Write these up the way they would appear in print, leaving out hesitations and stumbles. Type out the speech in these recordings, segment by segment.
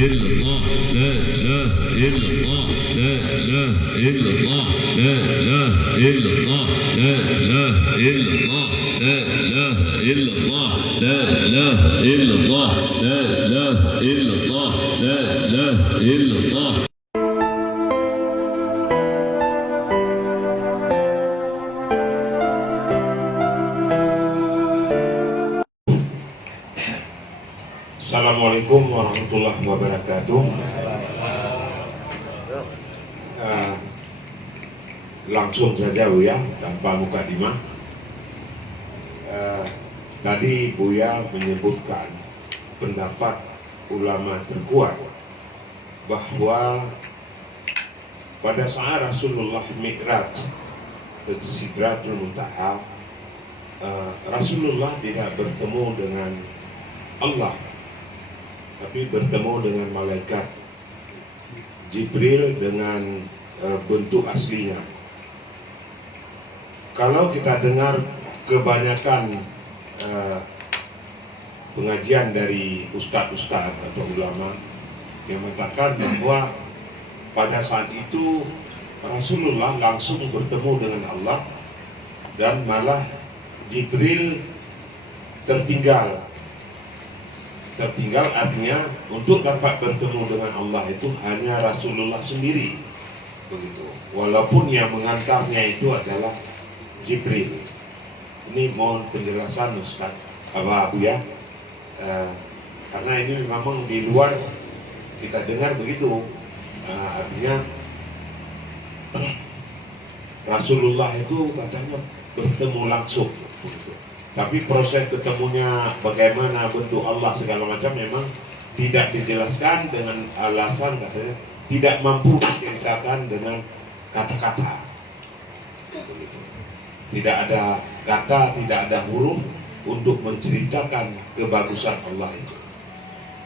illallah, la ilaha illallah, la ilaha illallah, la ilaha illallah, la ilaha illallah, la ilaha illallah, la ilaha illallah, la ilaha illallah, la ilaha illallah. Assalamualaikum warahmatullahi wabarakatuh. Langsung saja Buya, tanpa mukadimah. Tadi Buya menyebutkan pendapat ulama terkuat bahwa pada saat Rasulullah Mi'raj ke Sidratul Muntaha, Rasulullah tidak bertemu dengan Allah, tapi bertemu dengan malaikat Jibril dengan bentuk aslinya. Kalau kita dengar kebanyakan pengajian dari ustadz-ustadz atau ulama yang mengatakan bahwa pada saat itu Rasulullah langsung bertemu dengan Allah dan malah Jibril tertinggal artinya untuk dapat bertemu dengan Allah itu hanya Rasulullah sendiri, begitu. Walaupun yang mengantarnya itu adalah Jibril. Ini mohon penjelasan Ustaz Abu ya, karena ini memang di luar kita dengar begitu, artinya Rasulullah itu katanya bertemu langsung, begitu. Tapi proses ketemunya bagaimana, bentuk Allah segala macam memang tidak dijelaskan dengan alasan katanya tidak mampu diceritakan dengan kata-kata. Tidak ada kata, tidak ada huruf untuk menceritakan kebagusan Allah itu.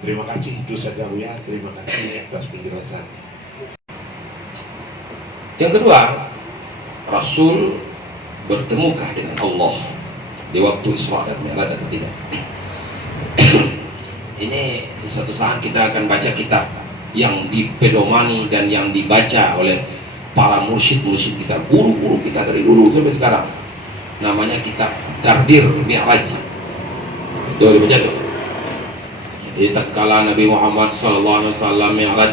Terima kasih, itu saja Buya. Terima kasih atas penjelasan. Yang kedua, Rasul bertemukah dengan Allah di waktu Isra dan Mi'raj atau tidak? Ini di satu saat kita akan baca kitab yang dipedomani dan yang dibaca oleh para mursyid-mursyid kita, guru-guru kita dari dulu sampai sekarang. Namanya kitab Dardir Mi'raj. Itu dibaca tuh. Jadi tatkala Nabi Muhammad SAW Mi'raj,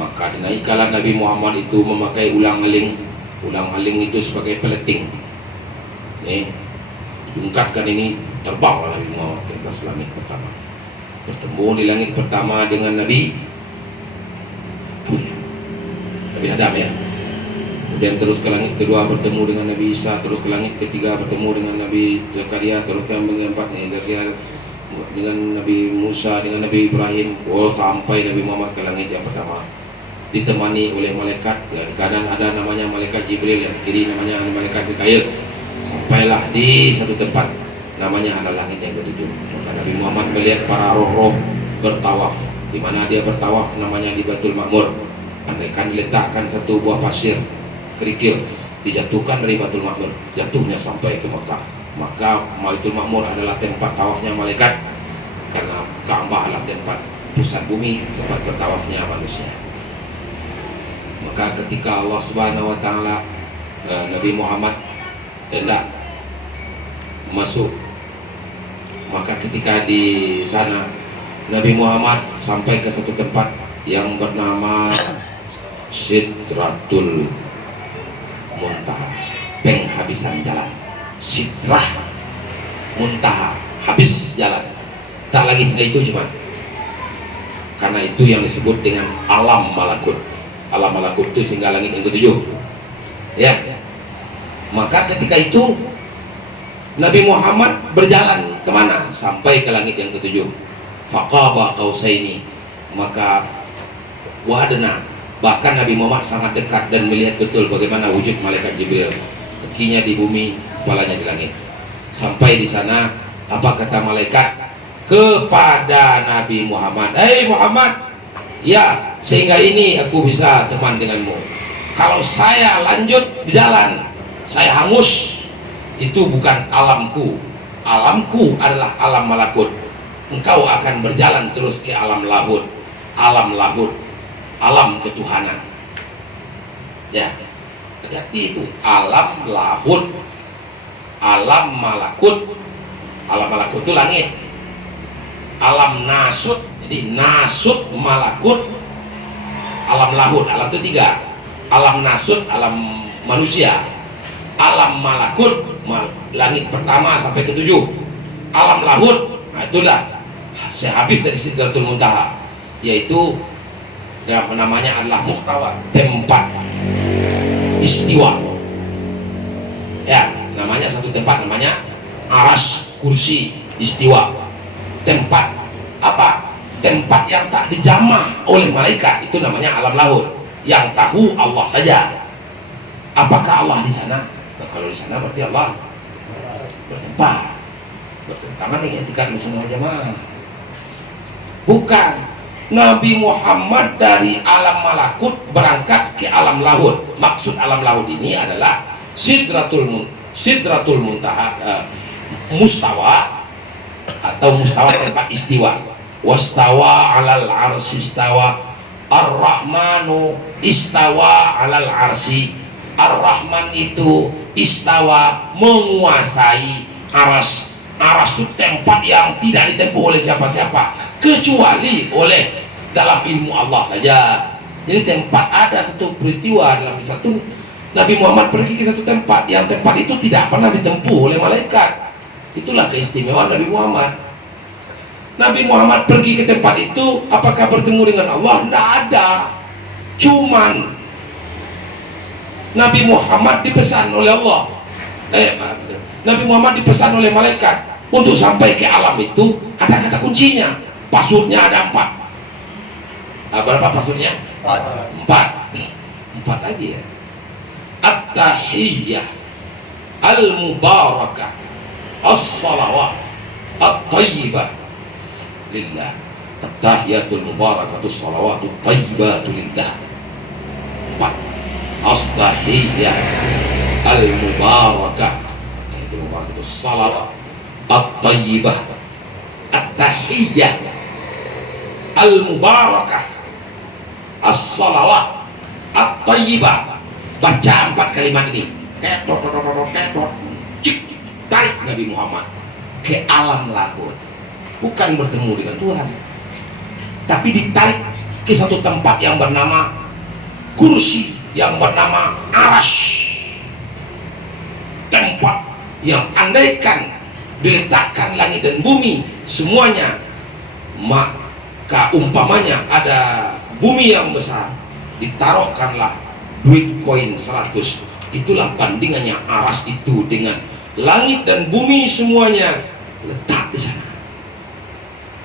maka dinaikkanlah Nabi Muhammad itu memakai ulang-aling. Ulang-aling itu sebagai peleting. Nih, diungkapkan ini, terbanglah Nabi Muhammad ke atas langit pertama, bertemu di langit pertama dengan Nabi Adam ya, kemudian terus ke langit kedua bertemu dengan Nabi Isa, terus ke langit ketiga bertemu dengan Nabi Zakaria, terus ke langit keempat dengan Nabi Musa, dengan Nabi Ibrahim, sampai Nabi Muhammad ke langit yang pertama, ditemani oleh malaikat. Di kanan ada namanya malaikat Jibril, yang di kiri namanya malaikat Mikail. Sampailah di satu tempat namanya adalah langit yang ketujuh. Maka Nabi Muhammad melihat para roh-roh bertawaf. Di mana dia bertawaf namanya di Baitul Ma'mur. Andaikan diletakkan satu buah pasir kerikil, dijatuhkan dari Baitul Ma'mur, jatuhnya sampai ke Mekah. Maka Baitul Ma'mur adalah tempat tawafnya malaikat, karena Ka'bah adalah tempat pusat bumi, tempat bertawafnya manusia. Maka ketika Allah Subhanahu wa taala Nabi Muhammad hendak masuk, maka ketika di sana Nabi Muhammad sampai ke satu tempat yang bernama Sidratul Muntaha, penghabisan jalan. Sidrah Muntaha, habis jalan, tak lagi itu cuma. Karena itu yang disebut dengan alam malakut. Alam malakut itu sehingga langit yang ketujuh ya. Maka ketika itu Nabi Muhammad berjalan kemana? Sampai ke langit yang ketujuh. Faqaba qausaini, maka wadana, bahkan Nabi Muhammad sangat dekat dan melihat betul bagaimana wujud malaikat Jibril, kakinya di bumi, kepalanya di langit. Sampai di sana, apa kata malaikat kepada Nabi Muhammad? Hei Muhammad, ya, sehingga ini aku bisa teman denganmu. Kalau saya lanjut berjalan, saya hangus. Itu bukan alamku. Alamku adalah alam malakut. Engkau akan berjalan terus ke alam lahut. alam lahud, alam ketuhanan. Ya, hati-hati itu, alam lahud, alam malakut. Alam malakut itu langit, alam nasut, jadi nasut malakut, alam lahud. Alam itu tiga, alam nasut, alam manusia, alam malakut, langit pertama sampai ketujuh, alam lahud. Nah itulah saya habis dari Sidratul Muntaha, yaitu namanya adalah mustawa, tempat istiwa. Ya, namanya satu tempat namanya aras, kursi, istiwa. Tempat apa? Tempat yang tak dijamah oleh malaikat, itu namanya alam lahud. Yang tahu Allah saja. Apakah Allah di sana? Nah, kalau di sana berarti Allah bertempat, bertentangan dengan etika Ahlussunnah wal Jamaah. Bukan. Nabi Muhammad dari alam malakut berangkat ke alam lahud. Maksud alam lahud ini adalah Sidratul Muntaha, mustawa atau mustawa tempat istiwa. Wastawa alal arsy istawa, ar-rahmanu istawa alal arsy. Ar-rahman itu istawa, menguasai aras. Aras itu tempat yang tidak ditempuh oleh siapa-siapa kecuali oleh dalam ilmu Allah saja. Jadi tempat, ada satu peristiwa dalam satu, Nabi Muhammad pergi ke satu tempat, yang tempat itu tidak pernah ditempuh oleh malaikat. Itulah keistimewaan Nabi Muhammad. Nabi Muhammad pergi ke tempat itu, apakah bertemu dengan Allah? Tidak ada. Cuman Nabi Muhammad dipesan oleh Allah, Nabi Muhammad dipesan oleh malaikat untuk sampai ke alam itu. Ada kata kuncinya, passwordnya ada 4. Berapa passwordnya? 4 lagi ya. At-tahiyyah al-mubarakah as-salawat at-tayyibah lillah. At-tahiyyatul mubarakatuh as-salawatu at-tayyibatu lillah. 4. As-tahiyyah al-mubarakah as-salawat at-tayyibah. At-tahiyyah al-mubarakah as-salawat at-tayyibah. Baca 4 kalimat ini, tarik Nabi Muhammad ke alam lahud. Bukan bertemu dengan Tuhan, tapi ditarik ke satu tempat yang bernama kursi, yang bernama arash. Tempat yang andaikan diletakkan langit dan bumi semuanya, maka umpamanya ada bumi yang besar, ditaruhkanlah duit koin 100, itulah bandingannya aras itu dengan langit dan bumi semuanya letak di sana.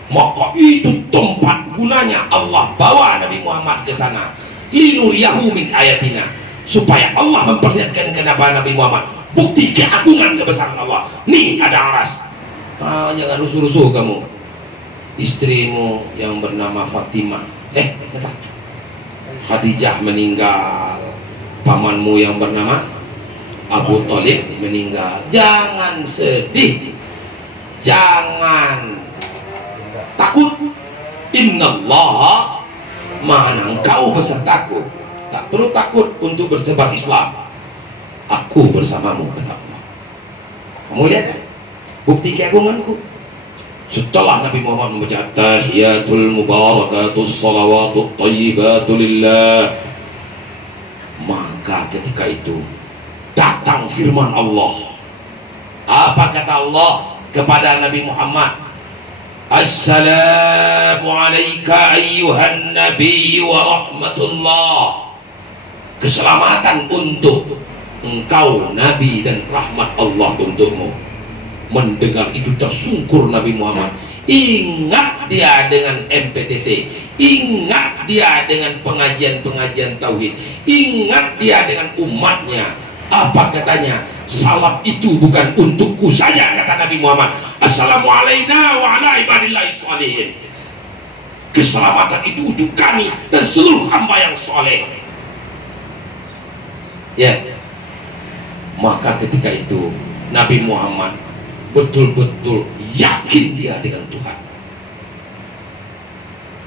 Maka itu tempat gunanya Allah bawa Nabi Muhammad ke sana, linuriyahu min ayatina, supaya Allah memperlihatkan kepada Nabi Muhammad bukti keagungan kebesaran Allah. Nih ada aras. Jangan rusuh-rusuh kamu. Istrimu yang bernama Fatimah, siapa? Khadijah meninggal, pamanmu yang bernama Abu Thalib meninggal. Jangan sedih, jangan takut. Innallaha ma'ana, engkau besertaku. Tak perlu takut untuk bersebar Islam. Aku bersamamu, kata Allah. Kamu lihat kan bukti keagunganku. Setelah Nabi Muhammad membaca tahiyatul mubarakatus salawatut tayyibatu lillah, maka ketika itu datang firman Allah. Apa kata Allah kepada Nabi Muhammad? Assalamu alayka ayyuhan nabi wa rahmatullah. Keselamatan untuk engkau Nabi dan rahmat Allah untukmu. Mendengar itu tersungkur Nabi Muhammad. Ingat dia dengan MPTT, ingat dia dengan pengajian-pengajian tauhid, ingat dia dengan umatnya. Apa katanya? Salam itu bukan untukku saja, kata Nabi Muhammad. Assalamualaikum wa ala ibadillahi sholihin. Keselamatan itu untuk kami dan seluruh hamba yang soleh. Ya, maka ketika itu Nabi Muhammad betul-betul yakin dia dengan Tuhan.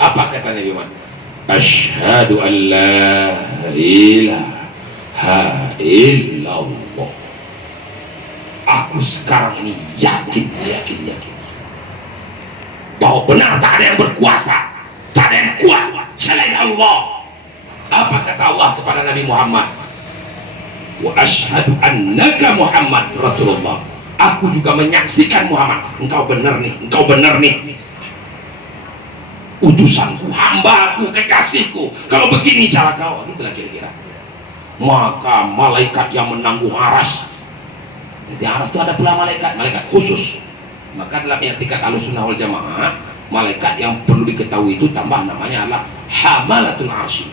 Apa kata Nabi Muhammad? Asyhadu an la ilaha illallah. Aku sekarang ini yakin bahwa benar tak ada yang berkuasa, tak ada yang kuat selain Allah. Apa kata Allah kepada Nabi Muhammad? Wa asyhadu annaka Muhammad Rasulullah. Aku juga menyaksikan Muhammad, engkau benar nih, utusanku, hambaku, kekasihku. Kalau begini cara kau, itulah kira-kira. Maka malaikat yang menanggung aras, di aras itu ada pula malaikat khusus. Maka dalam i'tikad Ahlussunnah wal Jamaah, malaikat yang perlu diketahui itu tambah namanya adalah hamalatul arsy.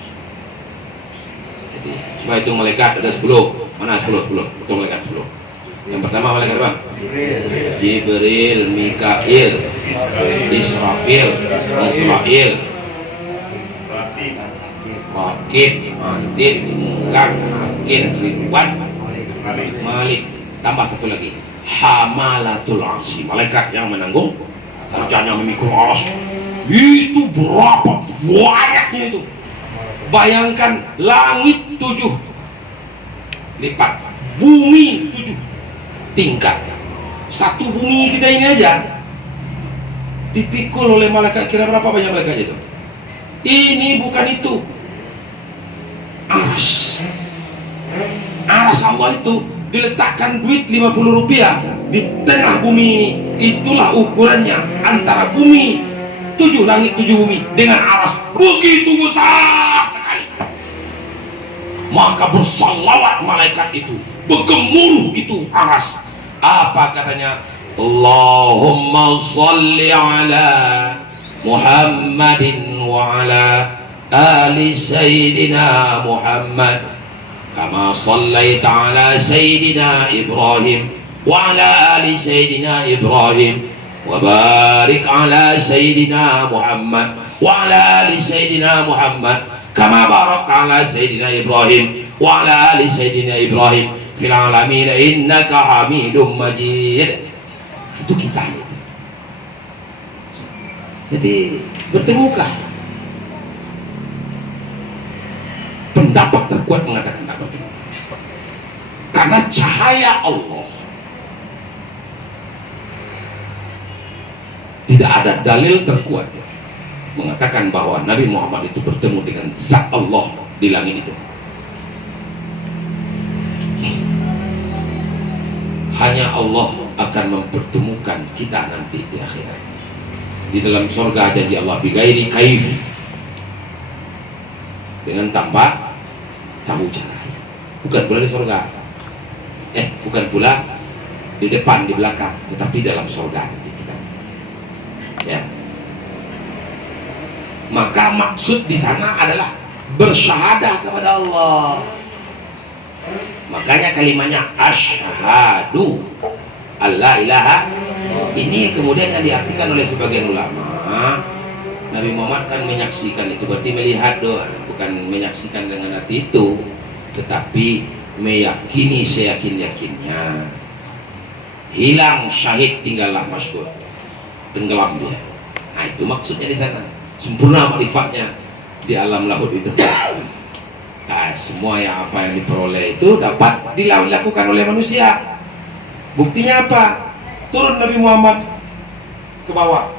Jadi supaya itu malaikat ada 10. Mana 10? Betul, malaikat 10. Yang pertama malaikat apa? Jibril, Mikail, Israfil, Rakib, Atid, Munkar, Nakir, Ridwan, Malik. Tambah satu lagi, hamalatul arsy, malaikat yang menanggung kerjanya memikul arsy. Itu berapa banyaknya itu? Bayangkan langit 7 lipat, bumi 7 tingkat. Satu bumi kita ini aja dipikul oleh malaikat. Kira berapa banyak malaikat itu? Ini bukan itu. Aras Allah itu diletakkan duit 50 rupiah di tengah bumi ini. Itulah ukurannya antara bumi 7 langit 7 bumi dengan aras begitu besar sekali. Maka bersalawat malaikat itu, bergemuruh itu aras. Apa katanya? Allahumma salli ala Muhammadin wa ala ali Sayyidina Muhammad kama sallaita ala Sayyidina Ibrahim wa ala ali Sayyidina Ibrahim wa barik ala Sayyidina Muhammad wa ala ali Sayyidina Muhammad kama barakta ala Sayyidina Ibrahim wa ala ali Sayyidina Ibrahim fil alamin innaka Hamidum Majid. Itu kisahnya. Jadi bertemukah pendapat terkuat mengatakan tak bertemu, karena cahaya Allah. Tidak ada dalil terkuat mengatakan bahwa Nabi Muhammad itu bertemu dengan zat Allah di langit itu. Hanya Allah akan mempertemukan kita nanti di akhirat. Di dalam surga janji Allah bigairi kaif, dengan tanpa tahu caranya. Bukan pula di surga, bukan pula di depan, di belakang, tetapi dalam surga nanti kita. Ya. Maka maksud di sana adalah bersyahadah kepada Allah. Makanya kalimatnya asyhadu alla ilaha, ini kemudian yang diartikan oleh sebagian ulama, Nabi Muhammad kan menyaksikan itu, berarti melihat doang, bukan menyaksikan dengan arti itu, tetapi meyakini seyakin-yakinnya. Hilang syahid, tinggallah masyhur, tenggelam dia. Nah itu maksudnya di sana, sempurna makrifatnya di alam lahud itu. Nah, semua yang apa yang diperoleh itu dapat dilakukan oleh manusia. Buktinya apa? Turun Nabi Muhammad ke bawah,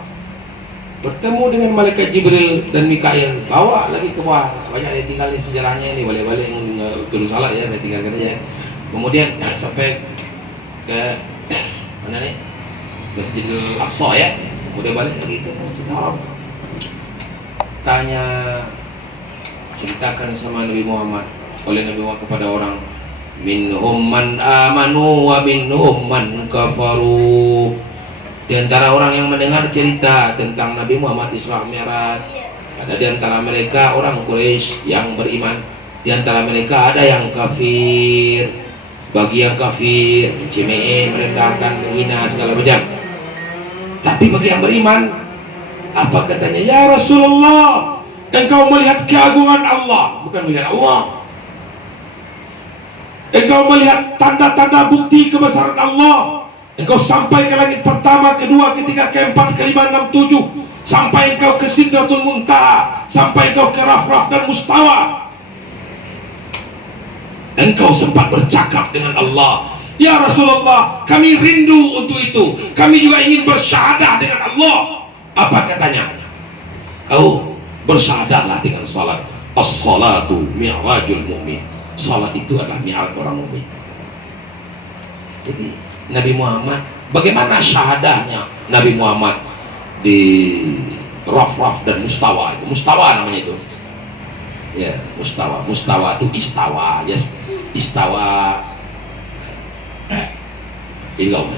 bertemu dengan malaikat Jibril dan Mikail, bawa lagi ke bawah. Banyak yang tinggal di sejarahnya ini, balik-balik turun salah ya, saya tinggalkan aja. Kemudian sampai ke mana nih? Masjidil Aqsa ya. Kemudian balik lagi ke Masjidil Haram. Tanya, ceritakan sama Nabi Muhammad, oleh Nabi Muhammad kepada orang, minhum man amanu wa minhum man kafaru. Di antara orang yang mendengar cerita tentang Nabi Muhammad Isra Mi'raj, ada di antara mereka orang Quraisy yang beriman, di antara mereka ada yang kafir. Bagi yang kafir, mencemooh, merendahkan, menghina segala macam. Tapi bagi yang beriman, apa katanya? Ya Rasulullah, engkau melihat keagungan Allah, bukan melihat Allah. Engkau melihat tanda-tanda bukti kebesaran Allah. Engkau sampai ke langit pertama, kedua, ketiga, keempat, kelima, enam, tujuh. sampai engkau ke Sidratul Muntaha, sampai engkau ke Raf-Raf dan Mustawa. Engkau sempat bercakap dengan Allah, ya Rasulullah, kami rindu untuk itu, kami juga ingin bersyahadah dengan Allah. Apa katanya? Kau bersyahadahlah dengan salat. As-salatu mi'rajul mu'min. Salat itu adalah mi'raj orang mukmin. Jadi Nabi Muhammad, bagaimana syahadahnya Nabi Muhammad di Raf-Raf dan Mustawa itu? Mustawa namanya itu. Ya, Mustawa. Mustawa itu istawa, yes. Istawa ilau.